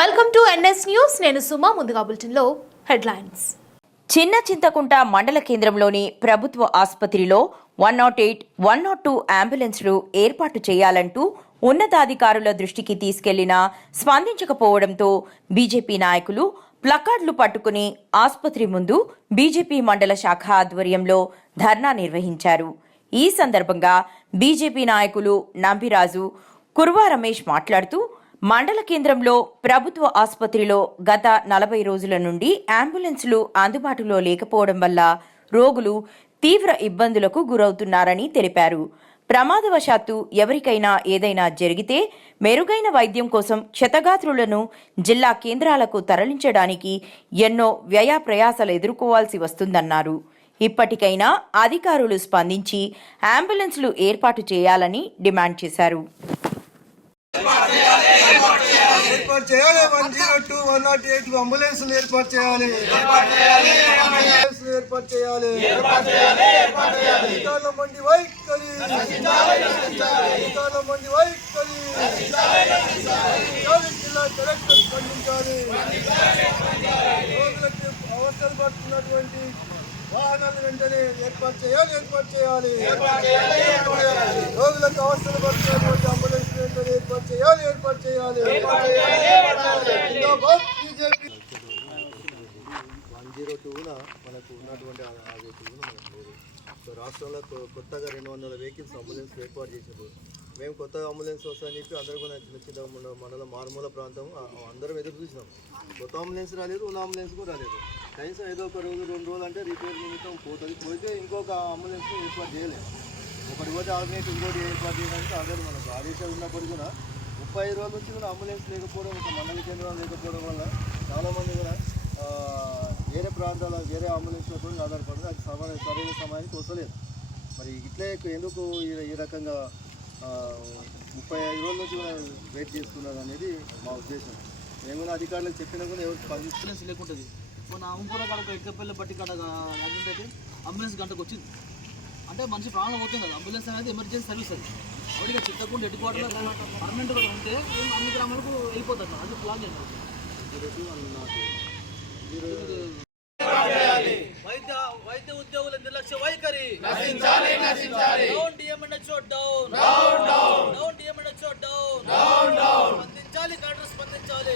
Welcome to NS news. నేను సుమా. ముందుగా బులెటిన్లో హెడ్లైన్స్. చిన్న చింతకుంట మండల కేంద్రంలోని ప్రభుత్వ ఆసుపత్రిలో 108, 102 అంబులెన్స్లు ఏర్పాటు చేయాలంటూ ఉన్నతాధికారుల దృష్టికి తీసుకెళ్లినా స్పందించకపోవడంతో బీజేపీ నాయకులు ప్లకార్డులు పట్టుకుని ఆసుపత్రి ముందు బీజేపీ మండల శాఖ ఆధ్వర్యంలో ధర్నా నిర్వహించారు. ఈ సందర్భంగా బీజేపీ నాయకులు నంబిరాజు, కుర్వా రమేష్ మాట్లాడుతూ మండల కేంద్రంలో ప్రభుత్వ ఆసుపత్రిలో గత 40 రోజుల నుండి అంబులెన్సులు అందుబాటులో లేకపోవడం వల్ల రోగులు తీవ్ర ఇబ్బందులకు గురవుతున్నారని తెలిపారు. ప్రమాదవశాత్తు ఎవరికైనా ఏదైనా జరిగితే మెరుగైన వైద్యం కోసం క్షతగాత్రులను జిల్లా కేంద్రాలకు తరలించడానికి ఎన్నో వ్యయప్రయాసాలు ఎదుర్కోవాల్సి వస్తుందన్నారు. ఇప్పటికైనా అధికారులు స్పందించి అంబులెన్సులు ఏర్పాటు చేయాలని డిమాండ్ చేశారు. ఏర్పాటు చేయాలి. 102, 108 అంబులెన్స్లు ఏర్పాటు చేయాలి. ఏర్పాటు చేయాలి. అధికారుల మండి వైఖరి, అధికారుల మండి వైఖరి, జిల్లా కలెక్టర్ స్పందించాలి. రోజులకి అవసరం పడుతున్నటువంటి వాహనాలు వెంటనే ఏర్పాటు చేయాలి. రోజులకు అవసరం పడుతున్నటువంటి అంబులెన్స్ వెంటనే ఏర్పాటు చేయాలి. 102 మనకు ఉన్నటువంటి సో రాష్ట్రంలో కొత్తగా 200 వెహికల్స్ అంబులెన్స్ ఏర్పాటు చేశారు. మేము కొత్త అంబులెన్స్ వస్తాయని చెప్పి అందరూ కూడా చిన్న మండలం మారుమూల ప్రాంతం అందరం ఎదురు చూసినాం. కొత్త అంబులెన్స్ రాలేదు, ఉన్న అంబులెన్స్ కూడా రాలేదు. కనీసం ఏదో ఒక రోజు 2 రోజులు అంటే రిపేర్ నిమిత్తం పోతే ఇంకొక అంబులెన్స్ ఏర్పాటు చేయలేదు. ఒకటి పోతే ఆల్టర్నేటివ్ ఇంకోటి ఏర్పాటు చేయడానికి అందరూ మనకు ఆదేశాలు ఉన్నప్పటికీ కూడా 35 రోజుల నుంచి కూడా అంబులెన్స్ లేకపోవడం, ఒక మండల కేంద్రం లేకపోవడం వల్ల చాలామంది కూడా వేరే ప్రాంతాల వేరే అంబులెన్స్లో కూడా ఆధారపడింది. అది సరైన సమయానికి వస్తలేదు. మరి ఇట్లే ఎందుకు ఈ రకంగా 35 రోజుల నుంచి కూడా వెయిట్ చేస్తున్నారు అనేది మా ఉద్దేశం. మేము కూడా అధికారులకు చెప్పినా కూడా ఎవరు అంబులెన్స్ లేకుంటుంది. మన అంకూర కాడ ఎక్కపల్లి బట్టి కాడ యాక్సిడెంట్ అయితే అంబులెన్స్ గంటకు వచ్చింది అంటే మనిషి ప్రాణం అవుతుంది కదా. అంబులెన్స్ అనేది ఎమర్జెన్సీ సర్వీస్ అది. అప్పుడు చిత్తకుండా హెడ్ క్వార్టర్లో పర్మనెంట్ కూడా ఉంటే అన్ని గ్రామాలకు వెళ్ళిపోతారు. అది ప్లాన్ చేస్తారు. వైద్య ఉద్యోగుల నిర్లక్ష్య వైఖరి స్పందించాలి.